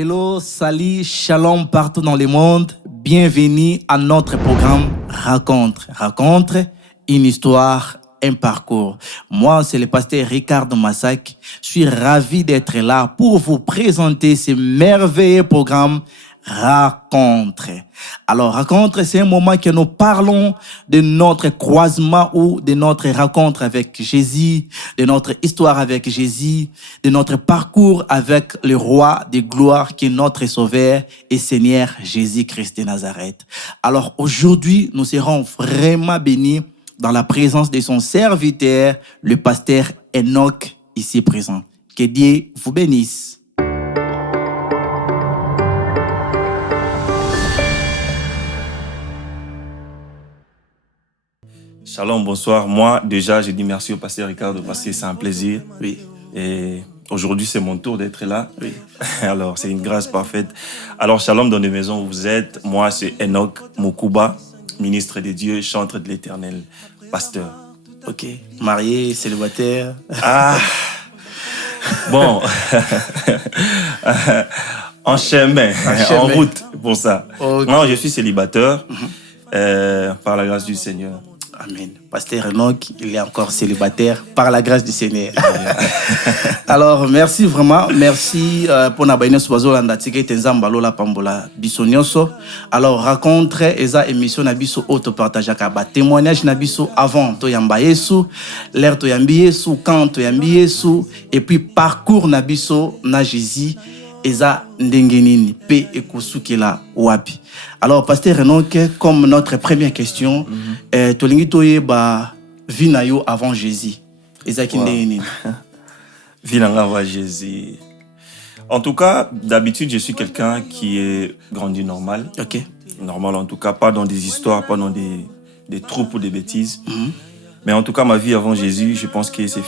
Hello, salut, shalom partout dans le monde. Bienvenue à notre programme Raconte. Raconte une histoire, un parcours. Moi, c'est le pasteur Ricardo Massac. Je suis ravi d'être là pour vous présenter ce merveilleux programme Raconte. Alors, Raconte, c'est un moment que nous parlons de notre croisement ou de notre rencontre avec Jésus, de notre histoire avec Jésus, de notre parcours avec le roi de gloire qui est notre sauveur et Seigneur Jésus-Christ de Nazareth. Alors, aujourd'hui, nous serons vraiment bénis dans la présence de son serviteur, le pasteur Enoch, ici présent. Que Dieu vous bénisse. Shalom, bonsoir. Moi, déjà, je dis merci au pasteur Ricardo parce que c'est un plaisir. Oui. Et aujourd'hui, c'est mon tour d'être là. Oui. Alors, c'est une grâce parfaite. Alors, shalom dans les maisons où vous êtes. Moi, c'est Enoch Mokuba, ministre de Dieu, chantre de l'Éternel, pasteur. Ok. Marié, célibataire. Ah. Bon. En chemin, en route pour ça. Okay. Non, je suis célibataire par la grâce du Seigneur. Amen. Pasteur Enoch, il est encore célibataire par la grâce du Seigneur. Alors, merci vraiment. Merci pour n'abainer ce oiseau l'andatique tenzambalo la pambola bisonyoso. Alors, raconte eza émission nabiso auto partage akaba témoignage nabiso avant to yamba yesu, l'air to yambi yesu, quand to yambi yesu et puis parcours nabiso na Jésus eza ndengenini pe ekosukela wapi. Alors, pasteur Enoch, comme notre première question, tolingi toye ba vinayo avant Jésus. Eza ki ndengenini. Vinanga avant Jésus. En tout cas, d'habitude, je suis quelqu'un qui est grandi normal. Ok. Normal, en tout cas, pas dans des histoires, pas dans des troupes ou des bêtises. Mais en tout cas, ma vie avant Jésus, je pense que c'est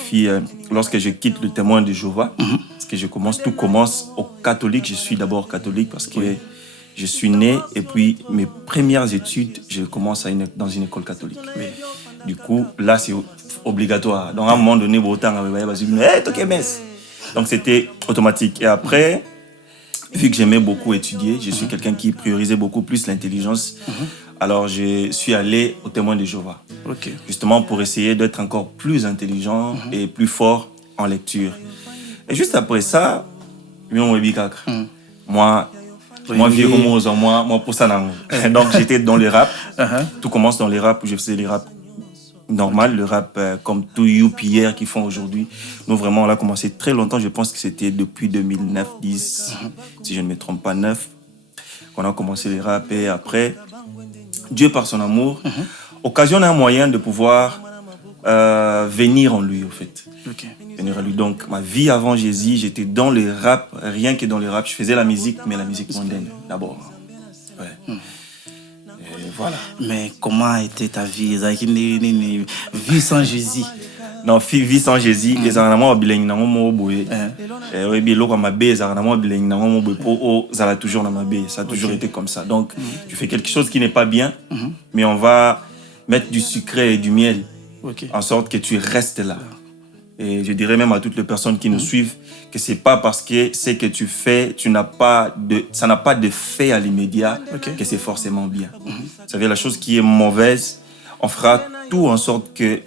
lorsque je quitte le témoin de Jéhovah, parce que tout commence au catholique. Je suis d'abord catholique parce que je suis né et puis mes premières études, je commence dans une école catholique. Oui. Du coup, là, c'est obligatoire. Donc, à un moment donné, donc, c'était automatique. Et après, vu que j'aimais beaucoup étudier, je suis quelqu'un qui priorisait beaucoup plus l'intelligence. Alors, je suis allé au témoin de Jéhovah. Ok. Justement pour essayer d'être encore plus intelligent et plus fort en lecture. Et juste après ça, moi, vieux comme moi, pour ça, donc j'étais dans le rap. Tout commence dans le rap où je faisais le rap normal, le rap comme tout Pierre qui font aujourd'hui. Nous, vraiment, on a commencé très longtemps. Je pense que c'était depuis 2009-10, si je ne me trompe pas, 9, qu'on a commencé le rap. Et après, Dieu, par son amour, occasionne un moyen de pouvoir venir en lui, au fait. Ok. Venir à lui. Donc, ma vie avant Jésus, j'étais dans le rap, rien que dans le rap. Je faisais la musique, mais la musique mondaine, d'abord. Ouais. Et voilà. Mais comment était ta vie? Vie sans Jésus? Non, vie sans Jésus, les arnames bilingues n'ont pas boé. Oui, bien l'autre ma baie, les arnames bilingues n'ont pas boé. Pour ça a toujours dans ma baie, ça a toujours été comme ça. Donc, tu fais quelque chose qui n'est pas bien, mais on va mettre du sucré et du miel, en sorte que tu restes là. Et je dirais même à toutes les personnes qui nous suivent que c'est pas parce que ce que tu fais, ça n'a pas de fait à l'immédiat que c'est forcément bien. Vous savez, la chose qui est mauvaise, on fera tout en sorte que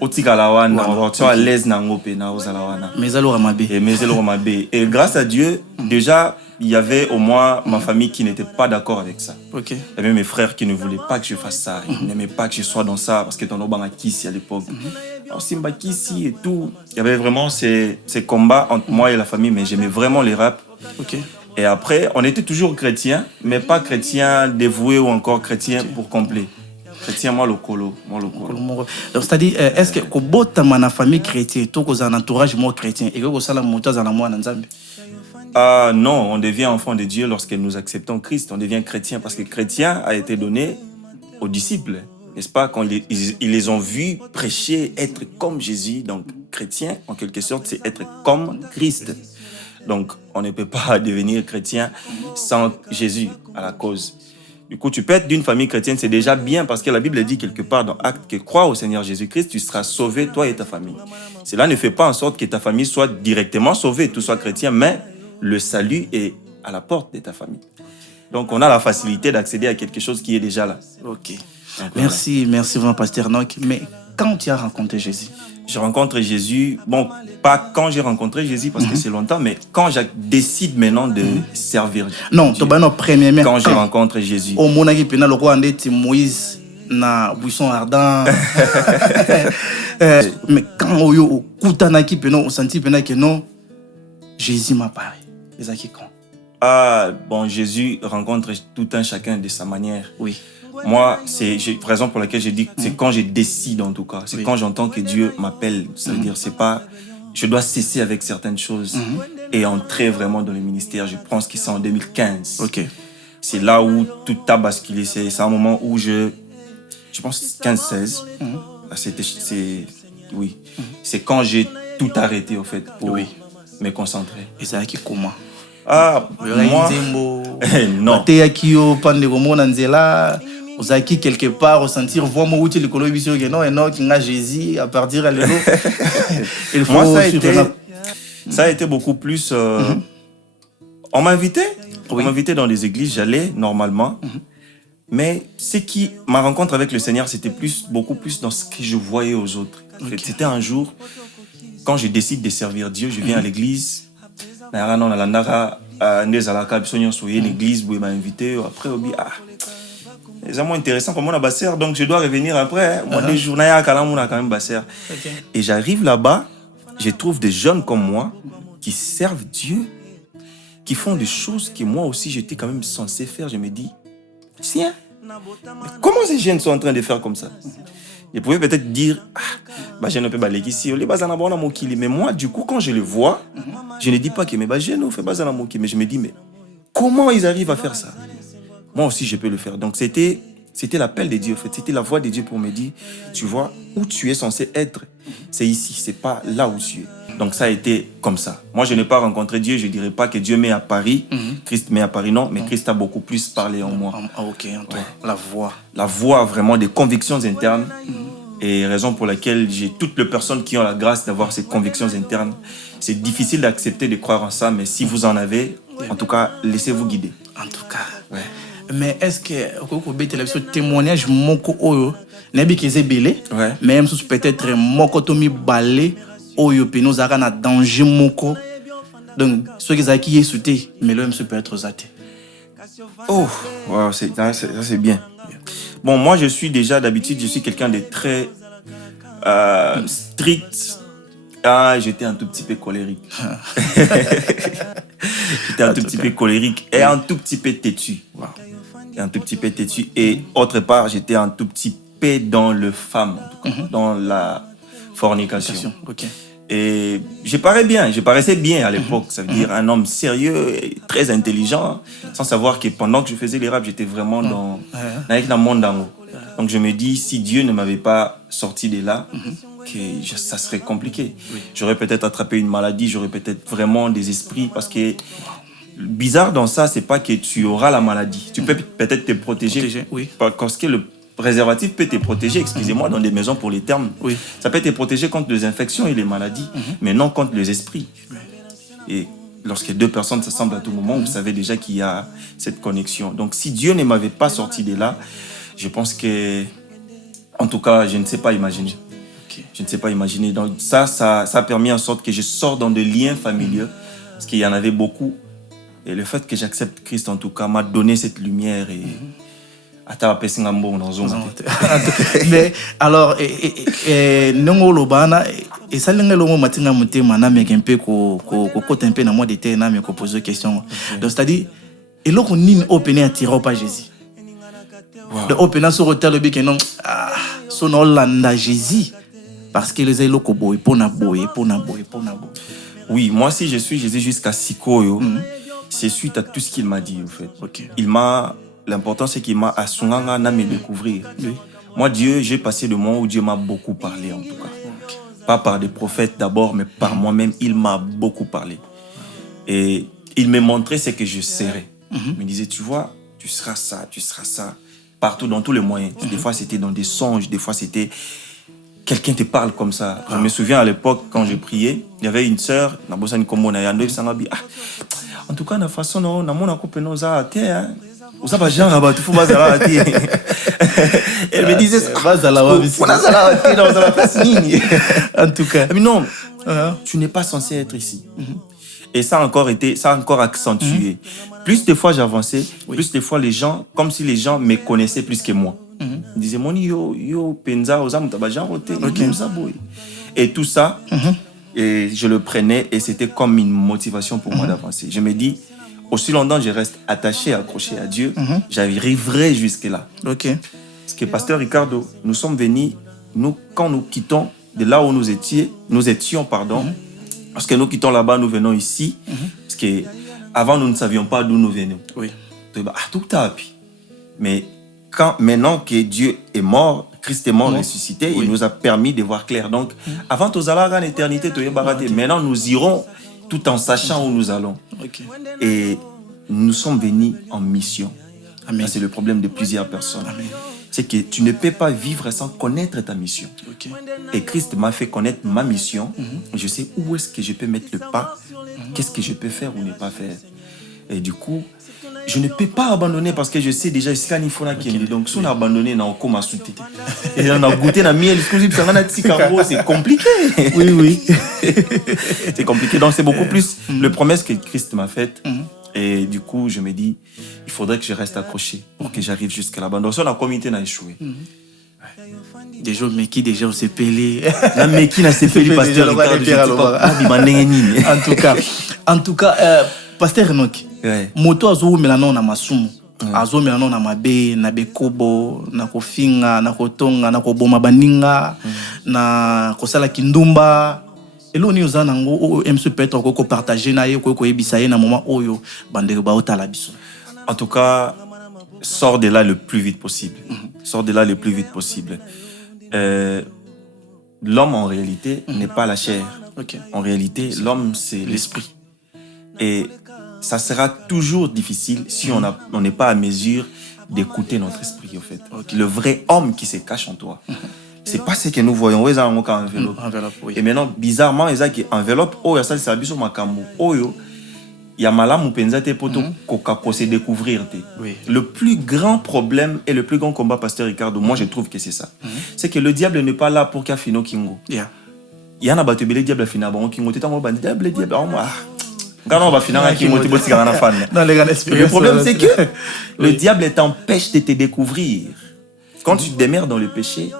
à l'aise et grâce à Dieu, déjà, il y avait au moins ma famille qui n'était pas d'accord avec ça. Il y avait mes frères qui ne voulaient pas que je fasse ça. Ils n'aimaient pas que je sois dans ça parce que ton obama Kissi à l'époque. Alors Simba Kissi et tout. Il y avait vraiment ces combats entre moi et la famille, mais j'aimais vraiment les rap. Et après, on était toujours chrétiens, mais pas chrétiens dévoués ou encore chrétiens pour complet. Chrétien, moi le colo. Donc, c'est-à-dire, est-ce que quand la famille chrétienne, tout un entourage moi chrétien, et que ça la montée dans la moi non, on devient enfant de Dieu lorsque nous acceptons Christ. On devient chrétien parce que chrétien a été donné aux disciples, n'est-ce pas? Quand ils les ont vus prêcher, être comme Jésus. Donc, chrétien, en quelque sorte, c'est être comme Christ. Donc, on ne peut pas devenir chrétien sans Jésus à la cause. Du coup, tu peux être d'une famille chrétienne, c'est déjà bien parce que la Bible dit quelque part dans Actes que crois au Seigneur Jésus-Christ, tu seras sauvé, toi et ta famille. Cela ne fait pas en sorte que ta famille soit directement sauvée, tout soit chrétien, mais le salut est à la porte de ta famille. Donc, on a la facilité d'accéder à quelque chose qui est déjà là. Ok. Donc, merci vraiment, Pasteur Enoch. Mais quand tu as rencontré Jésus? Je rencontre Jésus, bon, pas quand j'ai rencontré Jésus parce que c'est longtemps, mais quand je décide maintenant de servir Dieu. Non, tu as premièrement. Quand je rencontre Jésus. Au moment où le roi Moïse na buisson ardent. Mais quand on kutanaki peno, on sentit que non, Jésus m'apparaît. Les acquis quand? Ah, bon, Jésus rencontre tout un chacun de sa manière. Oui. Moi, c'est la raison pour laquelle je dis que c'est quand je décide en tout cas. C'est quand j'entends que Dieu m'appelle. Ça veut dire, c'est pas... Je dois cesser avec certaines choses et entrer vraiment dans le ministère. Je pense que c'est en 2015. Ok. C'est là où tout a basculé. C'est un moment où je pense 15-16. Oui. C'est quand j'ai tout arrêté, au fait, pour me concentrer. Et ça a qui comment? Ah, moi... non. Vous avez quelque part ressentir vraiment où tu le connais que non et non qui a Jésus à partir de l'élo. Moi ça a été beaucoup plus on m'invitait dans des églises, j'allais normalement. Mais ma rencontre avec le Seigneur, c'était beaucoup plus dans ce que je voyais aux autres. C'était un jour quand je décide de servir Dieu, je viens à l'église. L'église où il m'a invité après c'est vraiment intéressant pour moi, donc je dois revenir après. Moi, des journées à Kalamuna, quand même, basser. Et j'arrive là-bas, je trouve des jeunes comme moi qui servent Dieu, qui font des choses que moi aussi j'étais quand même censé faire. Je me dis, tiens, mais comment ces jeunes sont en train de faire comme ça? Je pouvais peut-être dire, je ne peux pas aller ici, mais moi, du coup, quand je le vois, je ne dis pas que je ne fais pas ça, mais je me dis, mais comment ils arrivent à faire ça? Moi aussi, je peux le faire. Donc, c'était l'appel de Dieu, en fait. C'était la voix de Dieu pour me dire, tu vois, où tu es censé être, c'est ici, c'est pas là où tu es. Donc, ça a été comme ça. Moi, je n'ai pas rencontré Dieu, je ne dirais pas que Dieu m'est à Paris, Christ m'est à Paris, non, mais Christ a beaucoup plus parlé en moi. Ok, en toi, la voix. La voix, vraiment, des convictions internes. Et raison pour laquelle j'ai toutes les personnes qui ont la grâce d'avoir ces convictions internes. C'est difficile d'accepter de croire en ça, mais si vous en avez, en tout cas, laissez-vous guider. En tout cas, mais est-ce que vous avez témoignage moko oyo nebi keze belé même si peut-être moko tomi balé oyo peno zaka na danger moko donc ceux qui zaki yesuté mais le peut être zaté. Oh, wow, ça c'est bien. Bon, moi je suis déjà d'habitude, je suis quelqu'un de très strict. J'étais un tout petit peu colérique. J'étais un tout petit peu colérique et un tout petit peu têtu. Wow. Et un tout petit peu têtu. Et autre part, j'étais un tout petit peu dans le femme, en tout cas, dans la fornication. Okay. Et je paraissais bien à l'époque. Ça veut dire un homme sérieux, et très intelligent, sans savoir que pendant que je faisais les raps, j'étais vraiment dans le monde d'en haut. Donc je me dis, si Dieu ne m'avait pas sorti de là, ça serait compliqué. J'aurais peut-être attrapé une maladie, j'aurais peut-être vraiment des esprits, parce que bizarre dans ça, c'est pas que tu auras la maladie. Tu peux peut-être te protéger. Parce que le préservatif peut te protéger, excusez-moi, dans des maisons pour les termes. Ça peut te protéger contre les infections et les maladies, mais non contre les esprits. Et lorsque deux personnes s'assemblent à tout moment, vous savez déjà qu'il y a cette connexion. Donc si Dieu ne m'avait pas sorti de là, je pense que, en tout cas, je ne sais pas imaginer. Je ne sais pas imaginer. Donc ça a permis en sorte que je sors dans des liens familiaux, parce qu'il y en avait beaucoup. Et le fait que j'accepte Christ, en tout cas, m'a donné cette lumière. Et mais alors, non lobana et ça l'engelo mo matinga mutema na mekempe ko tempe na moi d'été na me poser question. Donc c'est-à-dire et là on nine opener à tirer pas Jésus. De opener sur hôtel le bique non son Hollanda Jésus parce que les élo ko boy pona boy. Oui, moi si je suis Jésus jusqu'à Sikoyo, c'est suite à tout ce qu'il m'a dit en fait. L'important, c'est qu'il m'a assunganga na me découvrir. Moi, Dieu, j'ai passé le moment où Dieu m'a beaucoup parlé, en tout cas. Pas par des prophètes d'abord, mais par moi-même, il m'a beaucoup parlé. Et il me montrait ce que je serais. Il me disait, tu vois, tu seras ça. Partout, dans tous les moyens. Des fois, c'était dans des songes, des fois, c'était quelqu'un te parle comme ça. Je me souviens à l'époque, quand je priais, il y avait une sœur, en tout cas, la façon dont on a coupé nos arts, elle me disait ça. En tout cas. Mais non, tu n'es pas censé être ici. Et ça a encore accentué. Plus de fois j'avançais, plus de fois les gens, comme si les gens me connaissaient plus que moi. Ils disaient, penza, et tout ça, et je le prenais et c'était comme une motivation pour moi d'avancer. Je me dis, aussi longtemps je reste attaché, accroché à Dieu, j'arriverai jusque-là. Parce que Pasteur Ricardo, nous sommes venus, quand nous quittons de là où nous étions, parce que nous quittons là-bas, nous venons ici, parce que avant nous ne savions pas d'où nous venons. Mais maintenant que Dieu est mort, Christ est mort, ressuscité, il nous a permis de voir clair. Donc, avant tous allons en éternité, maintenant nous irons tout en sachant où nous allons. Et nous sommes venus en mission. C'est le problème de plusieurs personnes. C'est que tu ne peux pas vivre sans connaître ta mission. Et Christ m'a fait connaître ma mission. Je sais où est-ce que je peux mettre le pas, qu'est-ce que je peux faire ou ne pas faire. Et du coup, je ne peux pas abandonner parce que je sais déjà ce qu'il faut. Donc, si on a abandonné, on a encore sauté. Et on a goûté la miel, c'est compliqué. Oui. C'est compliqué. Donc, c'est beaucoup plus le promesse que Christ m'a faite. Et du coup, je me dis, il faudrait que je reste accroché pour que j'arrive jusqu'à là-bas. Donc, si on a comité, on a échoué. Déjà, Meki, déjà, on s'est pelé. La Meki, n'a s'est pelé, Pasteur Ricardo. En tout cas, Pasteur Enoch, moto azo melano na masumu. Azo melano na mabe, na bekobo, na kofinga, na kotonga, na koboma baninga, na kosala kindumba. Elo ni oza nango o MC peut-être ko partager na ye ko yebisa ye na moment oyo bandeko ba otala biso. En tout cas, sors de là le plus vite possible. Sors de là le plus vite possible. L'homme en réalité n'est pas la chair. En réalité, l'homme c'est l'esprit. Et ça sera toujours difficile si on n'est pas à mesure d'écouter notre esprit en fait. Le vrai homme qui se cache en toi. C'est pas ce que nous voyons. Ils ont un enveloppe. Et maintenant, bizarrement, ils ont une enveloppe. Oh, il y a ça, c'est abisso makambo. Oh, il y a malam ou penzate poto ko se découvrir. Le plus grand problème et le plus grand combat, Pasteur Ricardo, moi je trouve que c'est ça. C'est que le diable n'est pas là pour qu'il fino kingo. Il y en a battu le diable fina bon kingo. T'es en bandit diable moi. Quand on va finir un kingo, t'es botti garana fan. Le problème c'est que le diable t'empêche de te découvrir. Quand tu demeures dans le péché.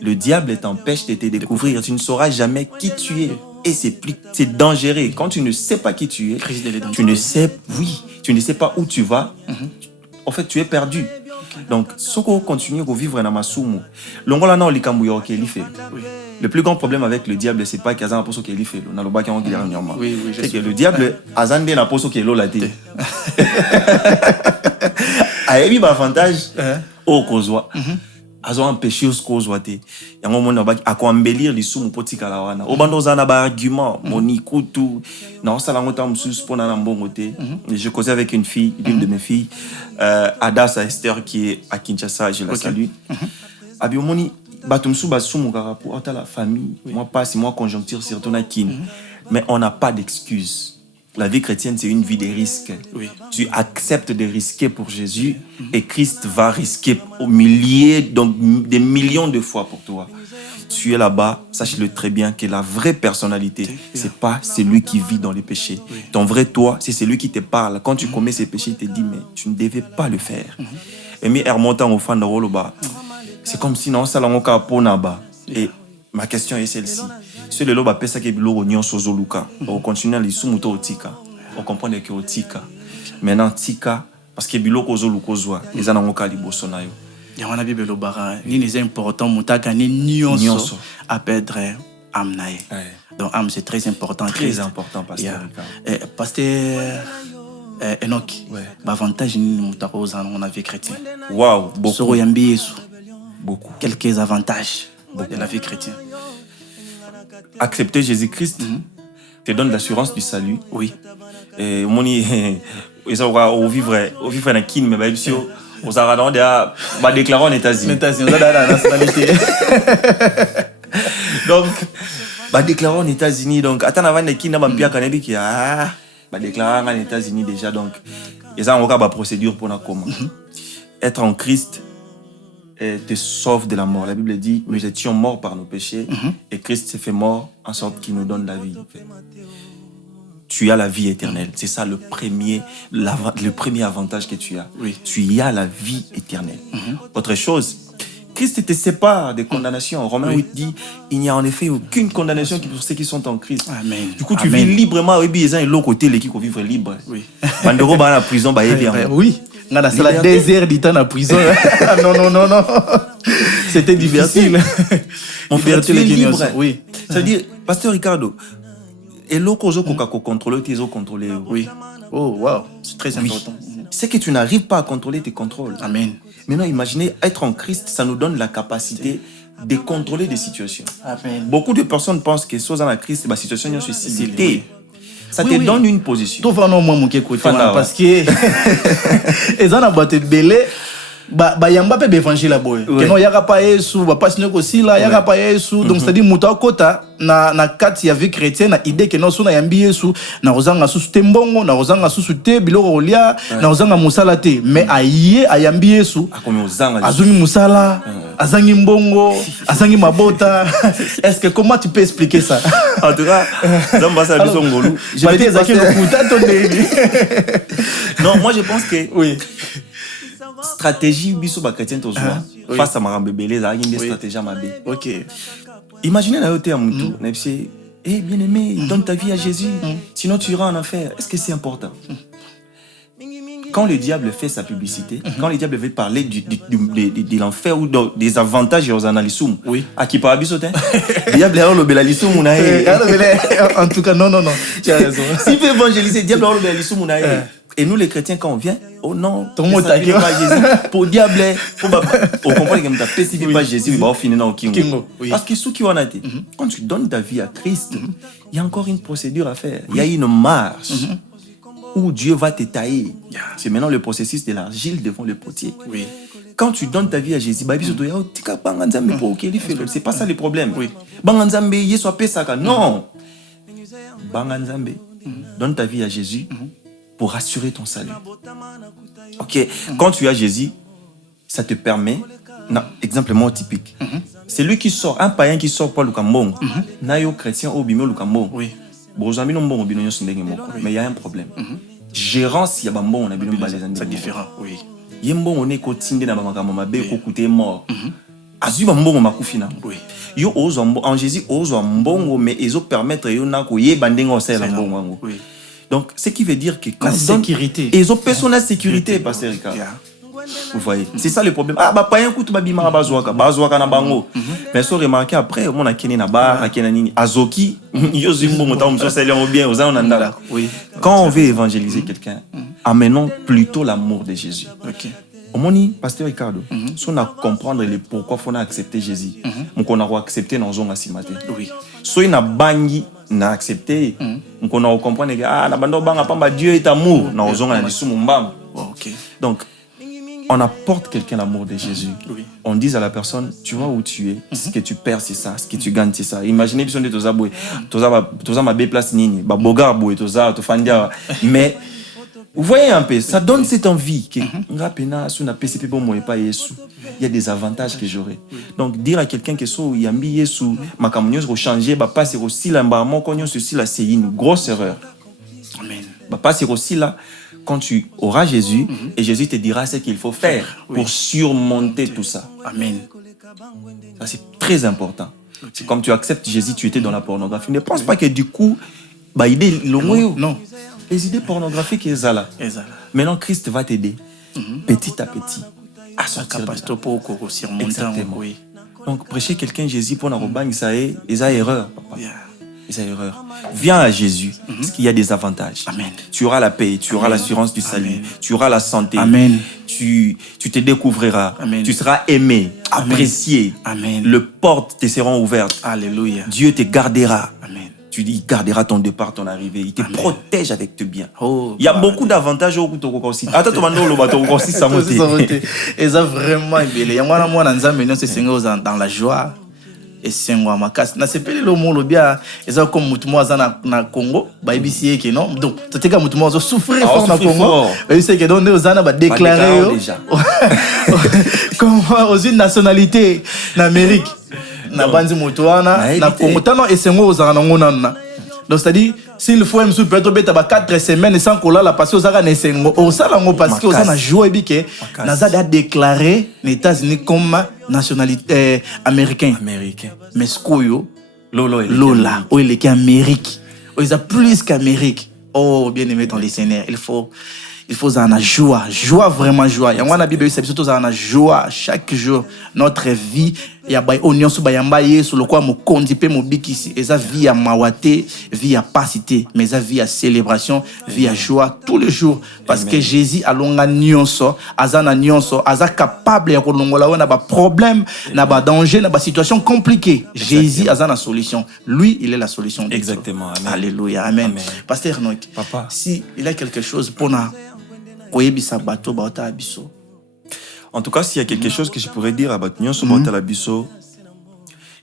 Le diable t'empêche de te découvrir. Tu ne sauras jamais qui tu es. Et c'est dangereux. Quand tu ne sais pas qui tu es, tu ne sais pas où tu vas. En fait, tu es perdu. Donc, si on continue à vivre dans ma soumu, le plus grand problème avec le diable, c'est pas qu'il y a un poste qui est fait. C'est que le diable a un poste qui est là. Il y a un avantage au Kozwa. Azo empêcher ce qu'on soit té ya ngomona ba akoambellir les sous mopotika la wana obando za na ba argument moni kutu na sala ngota msusu pona na mbongo té. Je causais avec une de mes filles Adassa Esther qui est à Kinshasa, je la salue. Abi moni batumsu ba sous mon karapo ata la famille moi passe moi conjoncture surtout na kin mais on n'a pas d'excuses. La vie chrétienne, c'est une vie de risques. Tu acceptes de risquer pour Jésus et Christ va risquer au milliers, donc des millions de fois pour toi. Tu es là-bas, sache-le très bien que la vraie personnalité, c'est pas celui qui vit dans les péchés. Ton vrai toi, c'est celui qui te parle. Quand tu commets ces péchés, il te dit, mais tu ne devais pas le faire. Et mais remontant au fan de Roloba, c'est comme si non, ça l'a encore pour Naba. Et ma question est celle-ci. Si le loba pesa ke bilo onyon sozo luka, on continue à les sumuto otika. On comprend que otika. Maintenant tika parce que bilo kozo lukozwa, les ana ngoka liboso na yo. Ya wana bible lobara, ni les important mutaka ni nyonso à perdre amnae. Donc âme c'est très important. Très important pasteur. Pasteur Enoch. Avantage ni mutaka ozana on a vie chrétienne. Waouh, beaucoup. Soro yambi yesu. Beaucoup. Quelques avantages de la vie chrétienne. Accepter Jésus-Christ te donne l'assurance du salut. Oui. Et moni ils au vivre dans kin mais ba bisio aux aradon de ba déclarer en États-Unis. États-Unis, on a la nationalité. Donc, bah déclarer aux États-Unis. Donc, attends avant de qui n'a pas bien connaître qui bah déclarer aux États-Unis déjà. Donc, et ça, on a une procédure pour nous comment. Être en Christ te sauve de la mort. La Bible dit, nous étions morts par nos péchés et Christ s'est fait mort en sorte qu'il nous donne la vie. Tu as la vie éternelle. C'est ça le premier avantage que tu as. Oui. Tu as la vie éternelle. Autre chose, Christ te sépare des condamnations. Romains 8 dit, il n'y a en effet aucune condamnation pour ceux qui sont en Christ. Amen. Du coup, tu vis librement. Et bien, l'autre côté, l'équipe qui vivre libre. Oui. Bandero va à la prison, bah, oui. On a la désert du temps à la prison. Non. C'était difficile. On fait tu es libre. Oui. C'est-à-dire, Pasteur Ricardo, et l'autre chose qu'on contrôle, tu es contrôlé. Oui. Oh, wow. C'est très important. C'est que tu n'arrives pas à contrôler tes contrôles. Amen. Maintenant, imaginez, être en Christ, ça nous donne la capacité de contrôler des situations. Amen. Beaucoup de personnes pensent que si on est en Christ, la situation est suscitée. Ça te donne une position. Tout va non moi mon côté parce que ils ont abattu belé ba yamba pe évangile la boy que non yaka pas Yesu ba pas sino aussi là yaka pas Yesu donc c'est à dire muta kota na kati ya vie chrétienne na idée que non sona yambi Yesu na ozanga susu tembongo na ozanga susu te biloko olia na ozanga musala te mais aye ayambi Yesu akomi ozanga azungi musala azangi mbongo azangi mabota. Est-ce que comment tu peux expliquer ça? En tout cas zamba biso ngolu je vais dire non, moi je pense que oui. Stratégie biso ba chrétien tozwa face à marambe belé za une stratégie mabe. OK. Imaginez la hauteur mutu na psi bien aimé, donne ta vie à Jésus sinon tu iras en enfer. Est-ce que c'est important? Quand le diable fait sa publicité, quand le diable veut parler de l'enfer ou des avantages aux analysum, à qui parle bisotin? Le diable a le belalisum ou en tout cas non, tu as raison. S'il veut évangéliser, le diable a le belalisum ou et nous les chrétiens quand on vient, oh non, ton mot pas Jésus, pour diable, pour on comprend que tu spécifie pas Jésus, il va finir dans le kingo. Parce que ce qui on a dit, quand tu donnes ta vie à Christ, il y a encore une procédure à faire. Il y a une marche où Dieu va te tailler. C'est maintenant le processus de l'argile devant le potier. Quand tu donnes ta vie à Jésus, c'est pas ça le problème. Non. Donne ta vie à Jésus pour assurer ton salut. Ok, quand tu as Jésus, ça te permet, exemple moi typique, c'est lui qui sort, un païen qui sort pas le Cambon, nayo chrétien au bimio le Cambon. Mais il y a un problème. Gérance, il y a bon, on a bien c'est différent. Oui. Il y a un bon, on est quotidien dans ma maman, ma belle côté mort. Azu bambongo makufina. Yo ozo en Jésus ozo mbongo mais ils ont permettre yo na ko ye bandengo sel mbongo. Donc ce qui veut dire que quand sécurité ils ont personne la sécurité pasteur Ricard. Vous voyez, c'est ça le problème. Ah ba pas un coup ba bima bazwaka na bango. Mais so remarquer après on a kene na bar, a kene nini azoki yo zimbo mota mso sel en bien aux ananda. Quand on veut évangéliser quelqu'un, amenons plutôt l'amour de Jésus. OK. Omoni pasteur Ricardo, si on a comprendre le pourquoi faut accepter Jésus, on a accepté dans zone asimate. Oui. So il na bangi na accepter, on a comprendre que na bando banga pamba Dieu est amour, na zone na disumu mbam. OK. Donc on apporte quelqu'un l'amour de Jésus. On dit à la personne, tu vois où tu es, ce que tu perds c'est ça, ce que tu gagnes c'est ça. Imaginez besoin de toza boy, toza ma be place nini, ba bogar boy toza to fandia, mais vous voyez un peu, ça donne cette envie que il y a des avantages que j'aurai. Donc dire à quelqu'un que so yambi Yesu makamunyo ko changer ba passer aussi là ba mon konyo ceci là c'est une grosse erreur. Amen. Ba passer aussi là quand tu auras Jésus et Jésus te dira ce qu'il faut faire pour surmonter tout ça. Amen. Ça c'est très important. C'est comme tu acceptes Jésus, tu étais dans la pornographie. Ne pense pas que du coup bah idée non. Les idées pornographiques et ça là. Maintenant Christ va t'aider petit à petit à sortir de là. Exactement. Donc prêcher quelqu'un Jésus pour la robagne ça est erreur papa. C'est erreur. Viens à Jésus parce qu'il y a des avantages. Amen. Tu auras la paix, tu auras l'assurance du salut, tu auras la santé. Amen. Tu te découvriras. Amen. Tu seras aimé, apprécié. Amen. Les portes te seront ouvertes. Alléluia. Dieu te gardera. Amen. Il gardera ton départ, ton arrivée. Il te protège avec tes biens. Il y a beaucoup d'avantages au couteau aussi. Attends, tu m'as dit le aussi ça monte. Et ça vraiment, il y a moi dans la joie. et sengwa makasi na sepeli lo molo bia eza comme mutu mo azana na Congo ba ibisi yeke non donc toteka mutu mo zo souffrir fort na Congo et c'est que donc ozana ba déclarer déjà comme aux une nationalité en Amérique na banzi mutu wana na Congo tano et sengo ozana ngona donc c'est-à-dire s'il faut me peut-être beta ba 4 semaines sans kola la passer ozaka na sengo osalango parce que ozana joie bike nazada déclarer les États-Unis comme nationalité américain mais skoyo lola o il est qu'Amérique o ils a plus qu'Amérique oh bien aimé dans les scénarios il faut en joie vraiment joie et on a bible c'est surtout en joie chaque jour notre vie il y a bay onion so bayamba yesu le quoi mo kondipe mo bikisi eza vie à mawate vie à pasité mais eza vie à célébration vie à joie tous les jours parce que Jésus alonga nyonso azana nyonso aza capable ya kolongola wana ba problème na ba danger na ba situation compliquée Jésus azana solution lui il est la solution exactement amen. Alléluia amen, amen. Pasteur Noik papa si il a quelque chose pour na koyebisa bato baota abiso. En tout cas, s'il y a quelque chose que je pourrais dire à Batnion sur Batalabiso,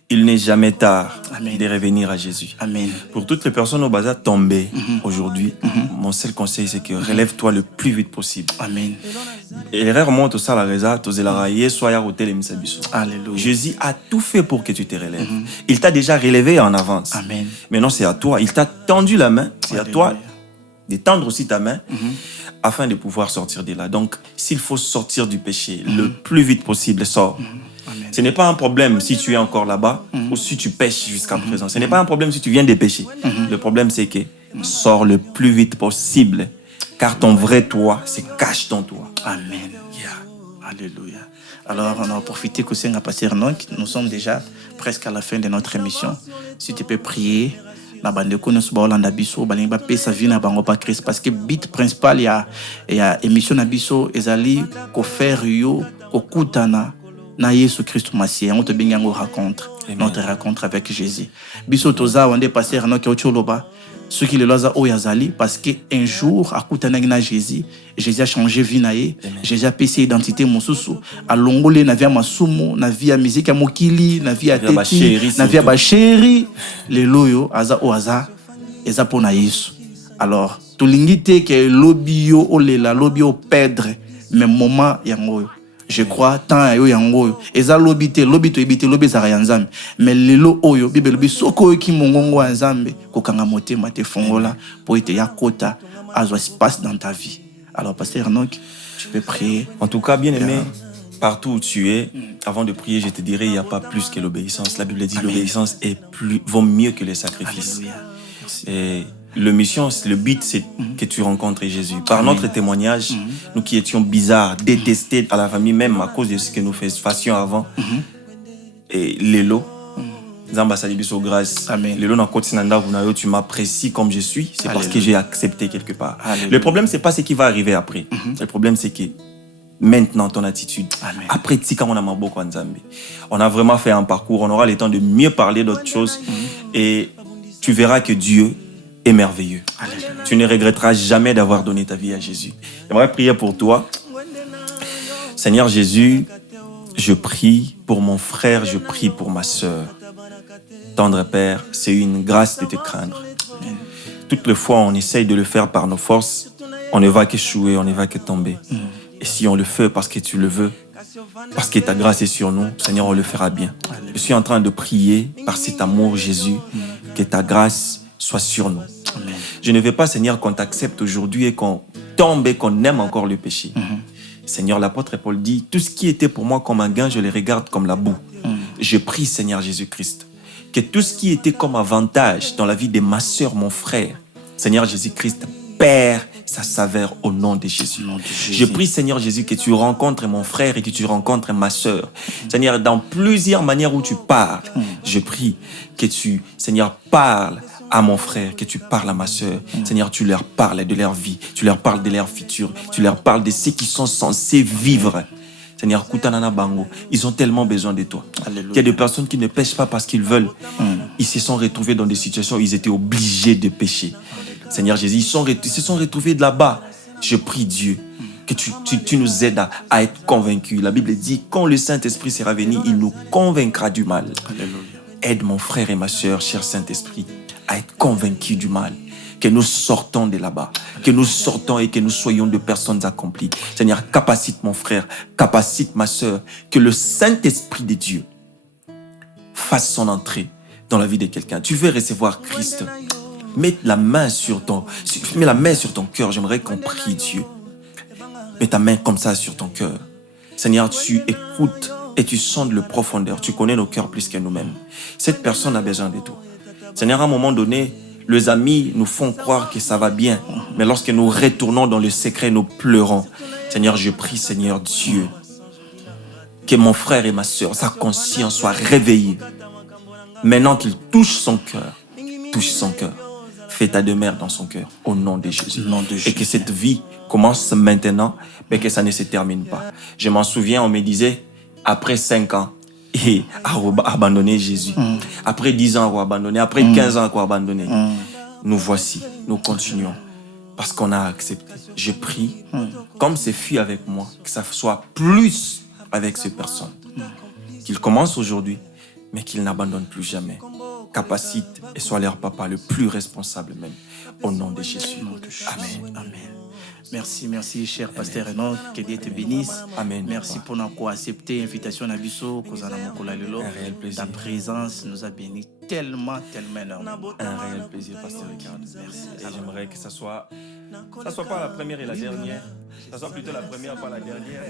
il n'est jamais tard de revenir à Jésus. Amen. Pour toutes les personnes au bazar tombées aujourd'hui, mon seul conseil c'est que relève-toi le plus vite possible. Amen. Et remonte au Salareza, au Zelaraye, soya hotel et Misabiso. Alléluia. Jésus a tout fait pour que tu te relèves. Il t'a déjà relevé en avance. Amen. Maintenant c'est à toi. Il t'a tendu la main. C'est à toi de tendre aussi ta main afin de pouvoir sortir de là. Donc, s'il faut sortir du péché le plus vite possible, sors. Ce n'est pas un problème si tu es encore là-bas ou si tu pêches jusqu'à présent. Ce n'est pas un problème si tu viens de pécher. Le problème, c'est que sors le plus vite possible, car ton vrai toi se cache dans toi. Amen. Yeah. Alléluia. Alors, on a profité que c'est un pasteur Noik. Nous sommes déjà presque à la fin de notre émission. Si tu peux prier, na bande ko nyonso baolanda biso balingi bapesa vie na bango pa Christ parce que but principal ya émission na biso ezali ko faire yo kokutana na Yesu Christ Masia on te benga ngo rencontre notre rencontre avec Jésus biso toza wande passer no ke ocholoba ce qui le loza o yazali parce que un jour akutana na Jésus a changé vie na ye Jésus a payé identité mosusu alongole na via masumu na via musique ya mokili na via teti na via ba chéri le loyo aza o aza eza pona Yesu alors tolingi te ke lobi yo olela lobi o perdre mais moment yango je crois tant yo yango eza lobi te lobi to ebite lobi za yanzambe mais lelo oyo bible lobi soko ki mongongo ya nzambe kokanga motema te fongola pour ete yakota azo espace dans ta vie. Alors pasteur Noik, tu peux prier. En tout cas, bien aimé, partout où tu es, avant de prier, je te dirais il n'y a pas plus que l'obéissance. La Bible dit l'obéissance vaut mieux que les sacrifices. Et le but, c'est que tu rencontres Jésus. Par notre témoignage, nous qui étions bizarres, détestés à la famille, même à cause de ce que nous fassions avant, et l'élo, grâce. Tu m'apprécies comme je suis, c'est parce que j'ai accepté quelque part. Alléluia. Le problème, c'est pas ce qui va arriver après. Le problème, c'est que maintenant, ton attitude. Après, on a vraiment fait un parcours, on aura le temps de mieux parler d'autres choses et tu verras que Dieu est merveilleux. Alléluia. Tu ne regretteras jamais d'avoir donné ta vie à Jésus. J'aimerais prier pour toi. Seigneur Jésus, je prie pour mon frère, je prie pour ma sœur. Tendre Père, c'est une grâce de te craindre. Toutes les fois, on essaye de le faire par nos forces, on ne va qu'échouer, on ne va que tomber. Et si on le fait parce que tu le veux, parce que ta grâce est sur nous, Seigneur, on le fera bien. Je suis en train de prier par cet amour, Jésus, que ta grâce soit sur nous. Je ne veux pas, Seigneur, qu'on t'accepte aujourd'hui et qu'on tombe et qu'on aime encore le péché. Seigneur, l'apôtre Paul dit, tout ce qui était pour moi comme un gain, je le regarde comme la boue. Je prie, Seigneur Jésus-Christ, que tout ce qui était comme avantage dans la vie de ma sœur, mon frère, Seigneur Jésus-Christ, perd sa saveur au nom de Jésus. Je prie, Seigneur Jésus, que tu rencontres mon frère et que tu rencontres ma sœur. Seigneur, dans plusieurs manières où tu parles, je prie que tu, Seigneur, parles à mon frère, que tu parles à ma sœur. Seigneur, tu leur parles de leur vie, tu leur parles de leur futur, tu leur parles de ce qu'ils sont censés vivre. Seigneur, Koutanana Bango, ils ont tellement besoin de toi. Alléluia. Il y a des personnes qui ne pêchent pas parce qu'ils veulent. Ils se sont retrouvés dans des situations où ils étaient obligés de pécher. Alléluia. Seigneur Jésus, ils se sont retrouvés de là-bas. Je prie Dieu que tu nous aides à être convaincus. La Bible dit, quand le Saint-Esprit sera venu, il nous convaincra du mal. Alléluia. aide mon frère et ma sœur, cher Saint-Esprit, à être convaincus du mal. Que nous sortons de là-bas, que nous sortons et que nous soyons de personnes accomplies. Seigneur, capacite mon frère, capacite ma sœur, que le Saint-Esprit de Dieu fasse son entrée dans la vie de quelqu'un. Tu veux recevoir Christ, mets la main sur ton cœur. J'aimerais qu'on prie Dieu. Mets ta main comme ça sur ton cœur. Seigneur, tu écoutes et tu sondes le profondeur. Tu connais nos cœurs plus que nous-mêmes. Cette personne a besoin de toi. Seigneur, à un moment donné, les amis nous font croire que ça va bien. Mais lorsque nous retournons dans le secret, nous pleurons. Seigneur, je prie, Seigneur Dieu, que mon frère et ma sœur, sa conscience soit réveillée. Maintenant qu'il touche son cœur. Fais ta demeure dans son cœur, au nom de Jésus. Et que cette vie commence maintenant, mais que ça ne se termine pas. Je m'en souviens, on me disait, après 5 ans, et abandonner Jésus. Après 10 ans, abandonner. Après 15 ans, abandonner. Nous voici, nous continuons. Parce qu'on a accepté. Je prie, comme c'est fut avec moi, que ça soit plus avec ces personnes. Qu'ils commencent aujourd'hui, mais qu'ils n'abandonnent plus jamais. Capacite et sois leur papa le plus responsable même. Au nom de Jésus. Amen. Amen. Merci, cher pasteur Enoch. Que Dieu te bénisse. Amen. Merci pour nous accepter l'invitation à Bisso. Ta présence nous a bénis tellement énormément. Un réel plaisir, pasteur Ricard. Merci. Et j'aimerais que ça soit pas la première et la dernière. Ça soit plutôt la première, pas la dernière.